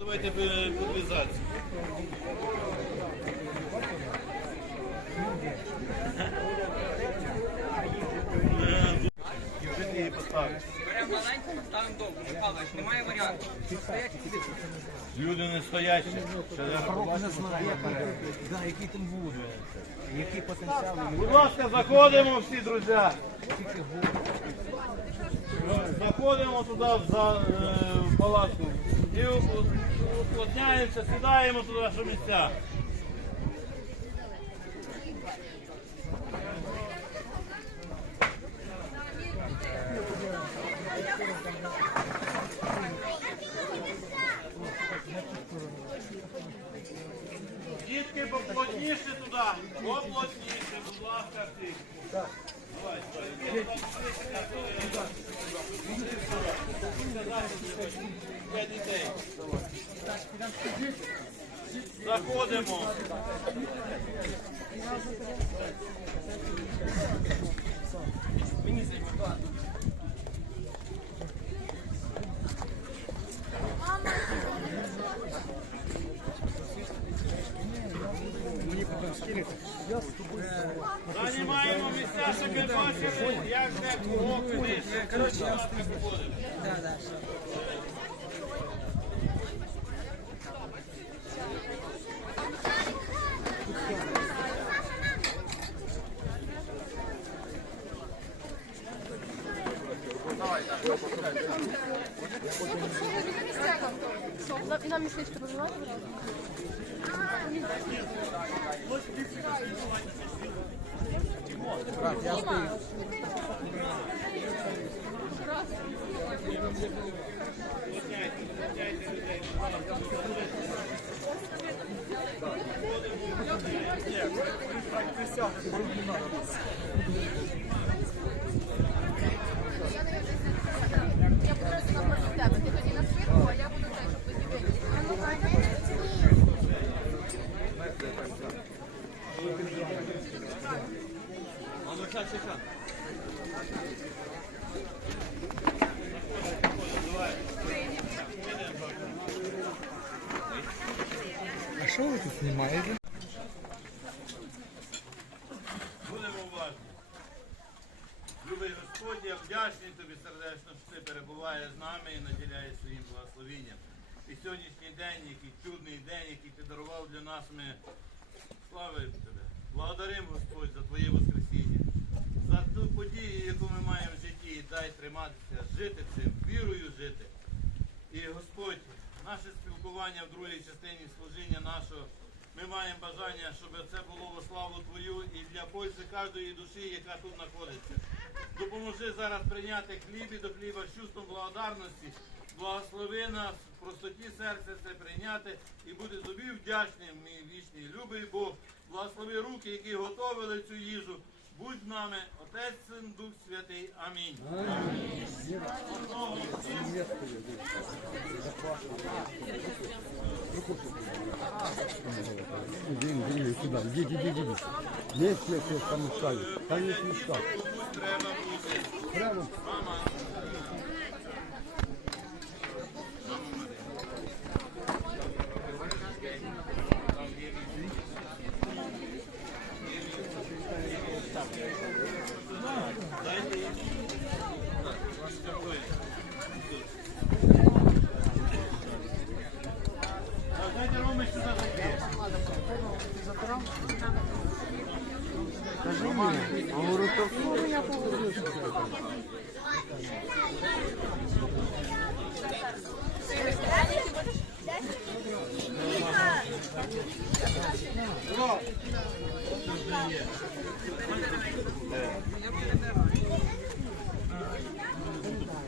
Давайте поставиш. Беремо маленьку, ставимо довго. Немає варіантів. Люди не стоячі. Будь ласка, заходимо всі, друзі. Заходимо туди за е, в і уплотняємося, сідаємо туди наші місця. Дітки, поплотніше туди, поплотніше, будь ласка, всі. Давай, давай. Для дітей. Заходимо. Займаємо місця, щоб ви бачили, як де кого куди. Коротше, я виходимо. І нам містечко розвивати? Я а що ви тут знімаєте? Будемо уважні. Любий Господь, я вдячний тобі сердечно, що ти перебуваєш з нами і наділяєш своїм благословенням. І сьогоднішній день, який чудний день, який ти дарував для нас, ми славимо тебе. Благодаримо Господь за твоє Воскресіння, за ту подію, яку ми маємо в житті. Дай триматися, жити цим, вірою жити. І Господь, наше спілкування в другій частині служіння нашого, ми маємо бажання, щоб це було во славу Твою і для пользи кожної душі, яка тут знаходиться. Допоможи зараз прийняти хліб і до хліба з чувством благодарності. Благослови нас в простоті серця це прийняти і бути тобі вдячним, мій вічний любий Бог. Благослови руки, які готовили цю їжу. Будь з нами, Отець, Син, Дух Святий. Амінь. Одного Иди, иди сюда, иди, иди, иди, иди. Есть место, там мешают. Там есть места. треба бути. Прямо. Так, Дайте Роми сюди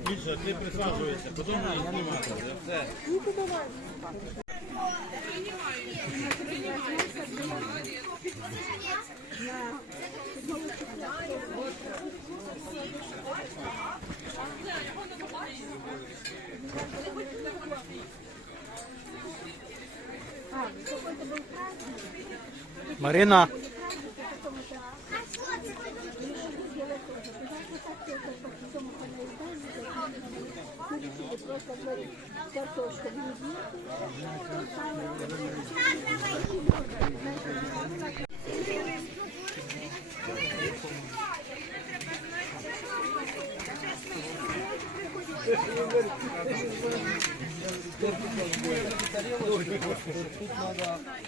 Міша, ти присаджуєшся, потім будеш знімати. Все. Марина. Картошка. І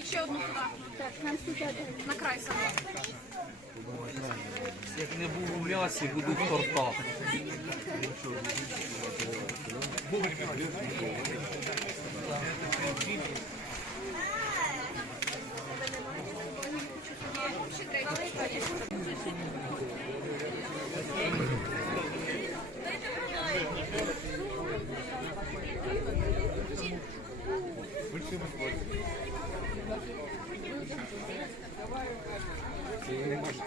ще одну туди. На край саме. Як не був у м'ясі, буду в тортах. Половина вже вийшла.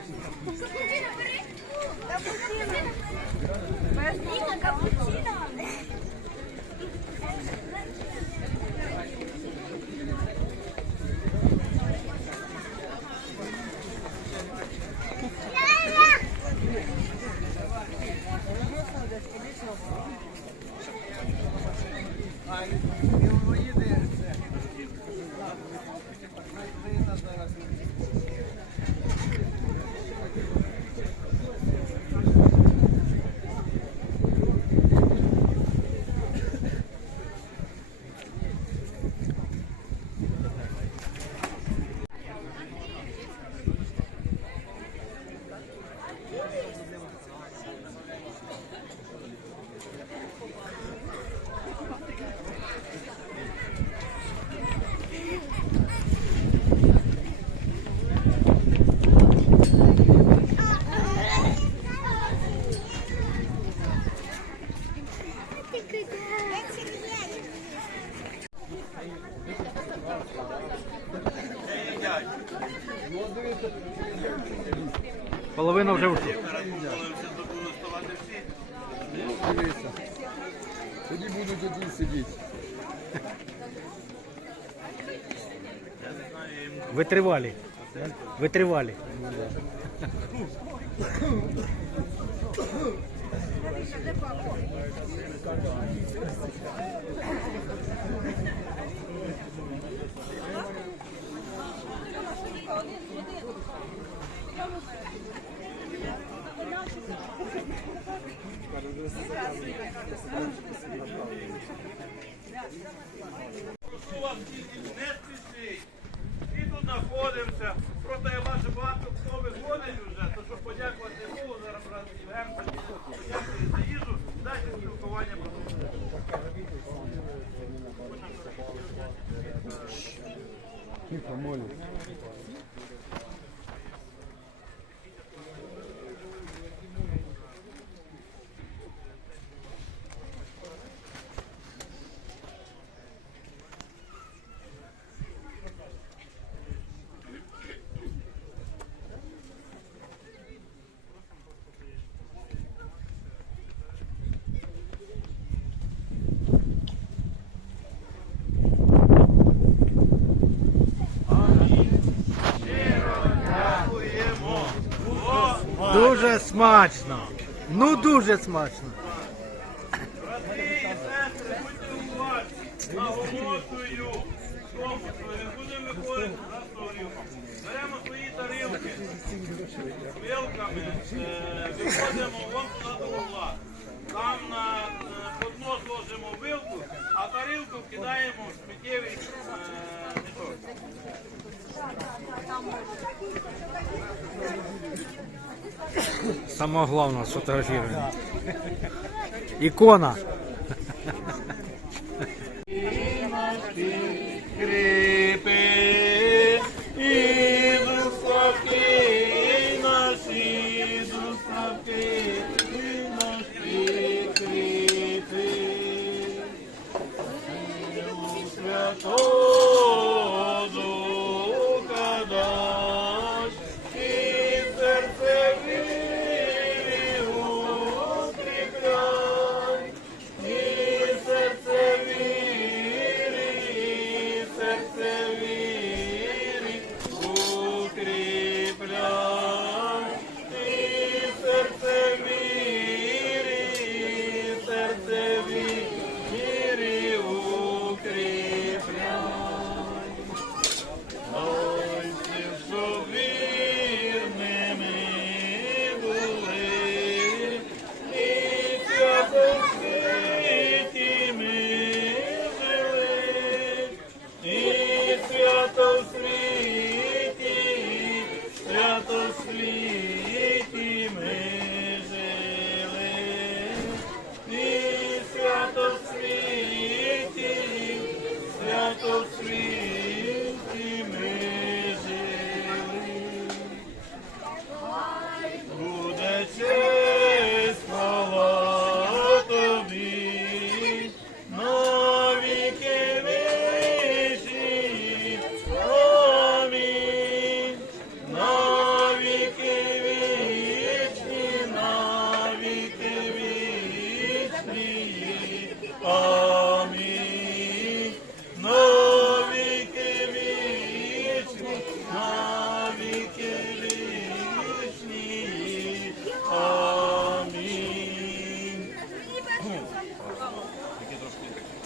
Будуть ставати всі. Дивися. Тоді будуть тут сидіти. Я не знаю, я їм Витривалі. Витривалі. Прошу вас тільки не спішіть. Всі тут знаходимося. Просто я бачу багато хто виходить вже, то щоб подякувати Богу, зараз брат Євген подякую за їжу, дайте спілкування продовжувати. Тихо, молю. Дякуємо. О, Дуже смачно. Ну дуже смачно. Наголошую. Не будемо виходити за столівком. Беремо свої тарілки вилками, виходимо вон туди до. Там на поднос вилку, а тарілку кидаємо в сміттєвий мішок. Самое главное сфотографируем. Икона.